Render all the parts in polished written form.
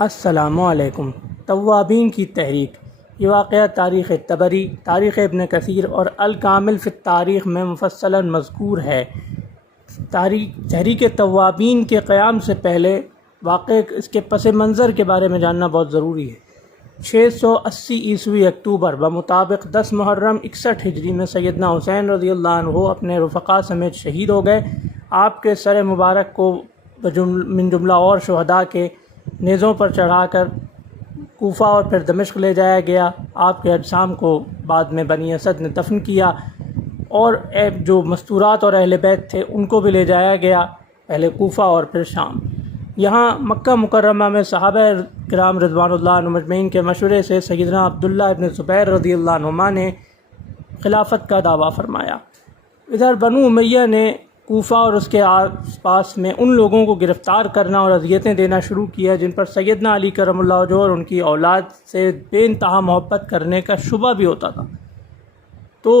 السلام علیکم۔ توابین کی تحریک۔ یہ واقعہ تاریخ طبری، تاریخ ابن کثیر اور الکامل فی التاریخ میں مفصلاً مذکور ہے۔ تحریک توابین کے قیام سے پہلے واقع اس کے پس منظر کے بارے میں جاننا بہت ضروری ہے۔ 680 عیسوی اکتوبر بمطابق 10 محرم 61 ہجری میں سیدنا حسین رضی اللہ عنہ اپنے رفقا سمیت شہید ہو گئے۔ آپ کے سر مبارک کو من جملہ اور شہداء کے نیزوں پر چڑھا کر کوفہ اور پھر دمشق لے جایا گیا۔ آپ کے اجسام کو بعد میں بنی اسد نے دفن کیا، اور جو مستورات اور اہل بیت تھے ان کو بھی لے جایا گیا، پہلے کوفہ اور پھر شام۔ یہاں مکہ مکرمہ میں صحابہ کرام رضوان اللہ عنہم اجمعین کے مشورے سے سیدنا عبداللہ ابن زبیر رضی اللہ عنہما نے خلافت کا دعویٰ فرمایا۔ ادھر بنو امیہ نے کوفہ اور اس کے آس پاس میں ان لوگوں کو گرفتار کرنا اور اذیتیں دینا شروع کیا جن پر سیدنا علی کرم اللہ وجہہ اور ان کی اولاد سے بے انتہا محبت کرنے کا شبہ بھی ہوتا تھا۔ تو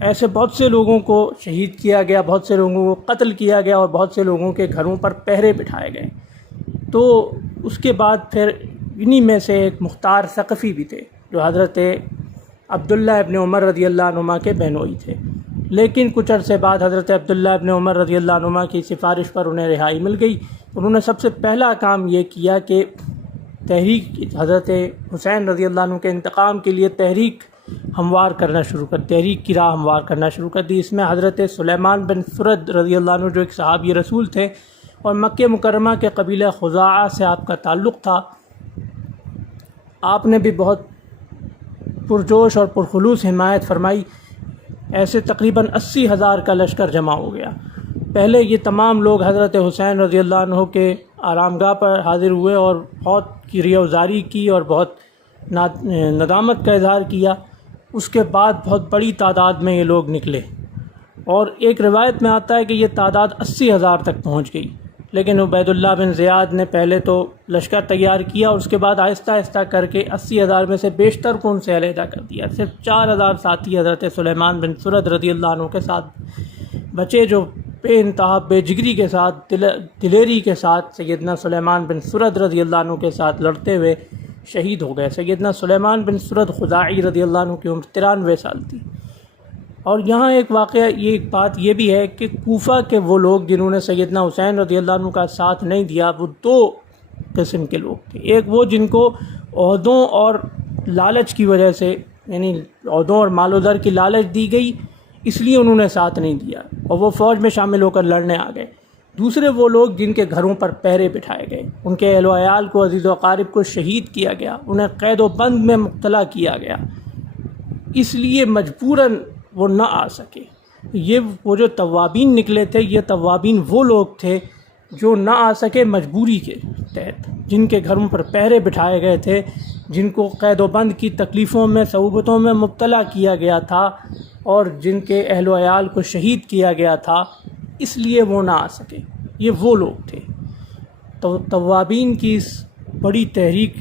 ایسے بہت سے لوگوں کو شہید کیا گیا، بہت سے لوگوں کو قتل کیا گیا، اور بہت سے لوگوں کے گھروں پر پہرے بٹھائے گئے۔ تو اس کے بعد پھر انہی میں سے ایک مختار ثقفی بھی تھے جو حضرت عبداللہ ابن عمر رضی اللہ عنہما کے بہنوئی تھے، لیکن کچھ عرصے بعد حضرت عبداللہ ابن عمر رضی اللہ عنہما کی سفارش پر انہیں رہائی مل گئی۔ انہوں نے سب سے پہلا کام یہ کیا کہ حضرت حسین رضی اللہ عنہ کے انتقام کے لیے تحریک کی راہ ہموار کرنا شروع کر دی۔ اس میں حضرت سلیمان بن سرد رضی اللہ عنہ جو ایک صحابی رسول تھے اور مکہ مکرمہ کے قبیلہ خزاعہ سے آپ کا تعلق تھا، آپ نے بھی بہت پرجوش اور پرخلوص حمایت فرمائی۔ ایسے تقریباً 80,000 کا لشکر جمع ہو گیا۔ پہلے یہ تمام لوگ حضرت حسین رضی اللہ عنہ کے آرامگاہ پر حاضر ہوئے اور بہت کریوزاری کی اور بہت ندامت کا اظہار کیا۔ اس کے بعد بہت بڑی تعداد میں یہ لوگ نکلے، اور ایک روایت میں آتا ہے کہ یہ تعداد 80,000 تک پہنچ گئی، لیکن عبید اللہ بن زیاد نے پہلے تو لشکر تیار کیا اور اس کے بعد آہستہ آہستہ کر کے 80,000 میں سے بیشتر کو ان سے علیحدہ کر دیا۔ صرف 4,000 ساتھی حضرت سلیمان بن سرد رضی اللہ عنہ کے ساتھ بچے، جو بے انتہا بے جگری کے ساتھ دلیری کے ساتھ سیدنا سلیمان بن سرد رضی اللہ عنہ کے ساتھ لڑتے ہوئے شہید ہو گئے۔ سیدنا سلیمان بن سرد خزاعی رضی اللہ عنہ کی عمر 93 سال تھی۔ اور یہاں ایک بات یہ بھی ہے کہ کوفہ کے وہ لوگ جنہوں نے سیدنا حسین رضی اللہ عنہ کا ساتھ نہیں دیا، وہ دو قسم کے لوگ تھے۔ ایک وہ جن کو عہدوں اور لالچ کی وجہ سے، یعنی عہدوں اور مال و زر کی لالچ دی گئی، اس لیے انہوں نے ساتھ نہیں دیا اور وہ فوج میں شامل ہو کر لڑنے آ گئے۔ دوسرے وہ لوگ جن کے گھروں پر پہرے بٹھائے گئے، ان کے اہل و عیال کو، عزیز و اقارب کو شہید کیا گیا، انہیں قید و بند میں مبتلا کیا گیا، اس لیے مجبوراً وہ نہ آ سکے۔ وہ جو توابین نکلے تھے، یہ توابین وہ لوگ تھے جو نہ آ سکے مجبوری کے تحت، جن کے گھروں پر پہرے بٹھائے گئے تھے، جن کو قید و بند کی تکلیفوں میں، صعوبتوں میں مبتلا کیا گیا تھا، اور جن کے اہل و عیال کو شہید کیا گیا تھا، اس لیے وہ نہ آ سکے۔ یہ وہ لوگ تھے۔ تو توابین کی اس بڑی تحریک،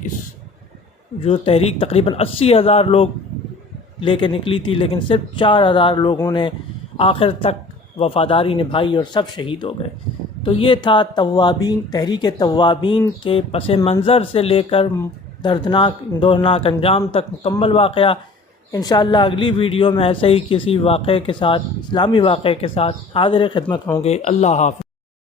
جو تحریک تقریباً 80,000 لوگ لے کے نکلی تھی، لیکن صرف 4,000 لوگوں نے آخر تک وفاداری نبھائی اور سب شہید ہو گئے۔ تو یہ تھا تحریک توابین کے پس منظر سے لے کر دردناک انجام تک مکمل واقعہ۔ انشاءاللہ اگلی ویڈیو میں ایسے ہی کسی واقعے کے ساتھ، اسلامی واقعے کے ساتھ حاضر خدمت ہوں گے۔ اللہ حافظ۔